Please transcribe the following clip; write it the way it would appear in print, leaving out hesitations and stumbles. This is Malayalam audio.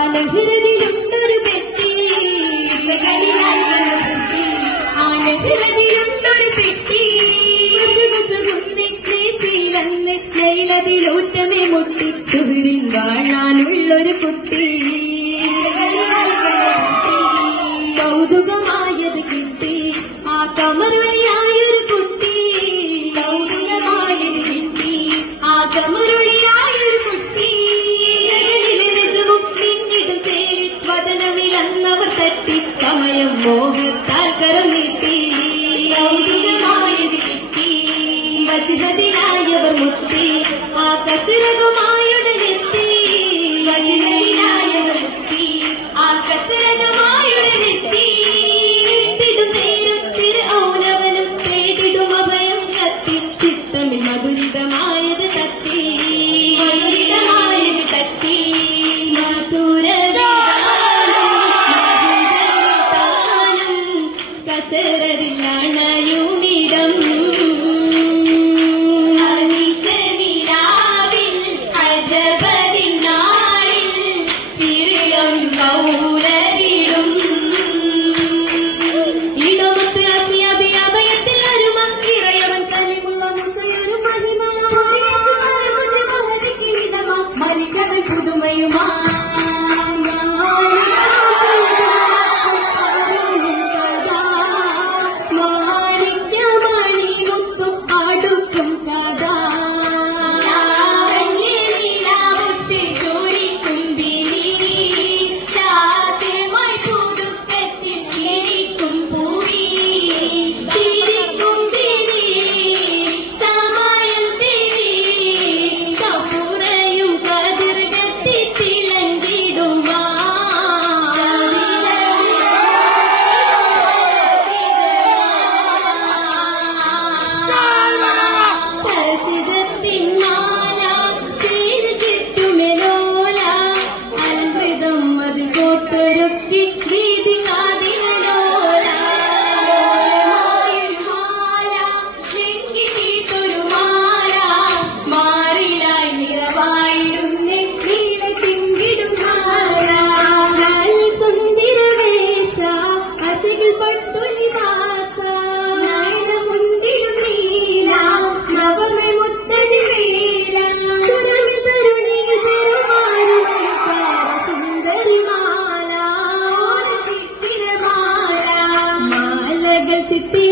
ആനഹൃതിയുണ്ടൊരു പെട്ടി, ആനഹൃതിയുണ്ടൊരു പെട്ടി, സുഖസുഖുന്നിശീലന്ന് ലൈലതിലൂറ്റമേ മുട്ടി സുഹൃതിൽ വാഴാനുള്ളൊരു കുട്ടി. കൗതുകമായത് കിട്ടി ആ കമറുളിയായൊരു കുട്ടി, കൗതുകമായത് കിട്ടി ആ കമറുളിയായൊരു കുട്ടി. നിജവും പിന്നിടും ചേരി വദനമിലന്നവർ തട്ടി സമയം മോഹത്താൽ കരം നീട്ടി. കൗതുകമായത് കിട്ടി വജ്രതിലായവർ മുത്തി ആ കസരകമായുടനെത്തി, വജ്രതിലായവർ മുത്തി ആ കസരകമായുടനെത്തി. ൗനവനും തേടിടും അഭയം കത്തി ചിത്തമിൽ മധുരിതമായത് തത്തി, മധുരിതമായത് തത്തി. മധുരതാനം കസരതിലണയുമിടം അനിശനിലാവിൽ അജബതിൻ നാളിൽ പിരിയം കൗലരിടും. മലിക്കവൻ പുതുമയുമാ മാണിക്യമണി മുത്തും അടുക്കും കഥ ചോരിക്കും ബിലി രാത്രിമായി പുതുക്കത്തിൽ കിരിക്കും പൂവി കിരിക്കും ബിലി സമയം തിരി സപുറയും കതിർകത്തി തിളങ്ങിടുവാ. സരസിജത്തിൻ മാല ചുറ്റുമെലോല അലങ്കൃതം അത് കോട്ടൊരുക്കി വീതി കാതിലോല മാല ലിംഗിട്ടൊരു മാല മാറിലായി നിറവായിടുന്നേ നീളെ തിങ്കിടും മാല. സുന്ദരവേശ അസകിൽ പട്ടുലിവാസ നയന മുന്തിടും നീല നവമേ മുത്തടി വേല സുരമി തരുണിയിൽ പെരുമാറുമായി സുന്ദരിമാല ചിത്തിരമാല മാലകൾ ചിത്തി